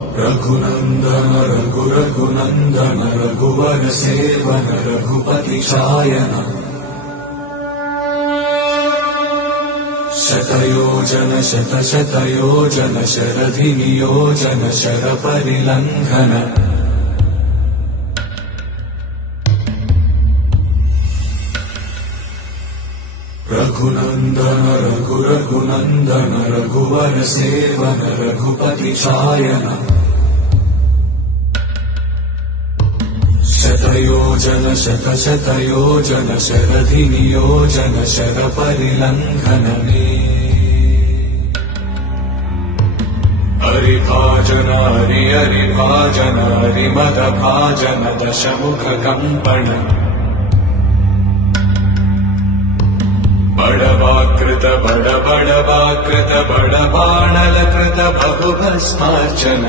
रघुनन्दन रघुनन्दन रघुवर सेवन रघुपति चायन शतयोजन शतशतयोजन शरधि नियोजन शरपरिलङ्घन रघुनन्दन रघुनन्दन रघुवर सेवन रघुपति चायन शतयोजन शतशतयोजन शरधि नियोजन शरपरिलङ्घन हरिभाजन हरिभाजन हरिमदभाजन दशमुख कम्पण बड़वाकृत बड़वाकृत बड़बाणलकृत बहुभस्मार्चन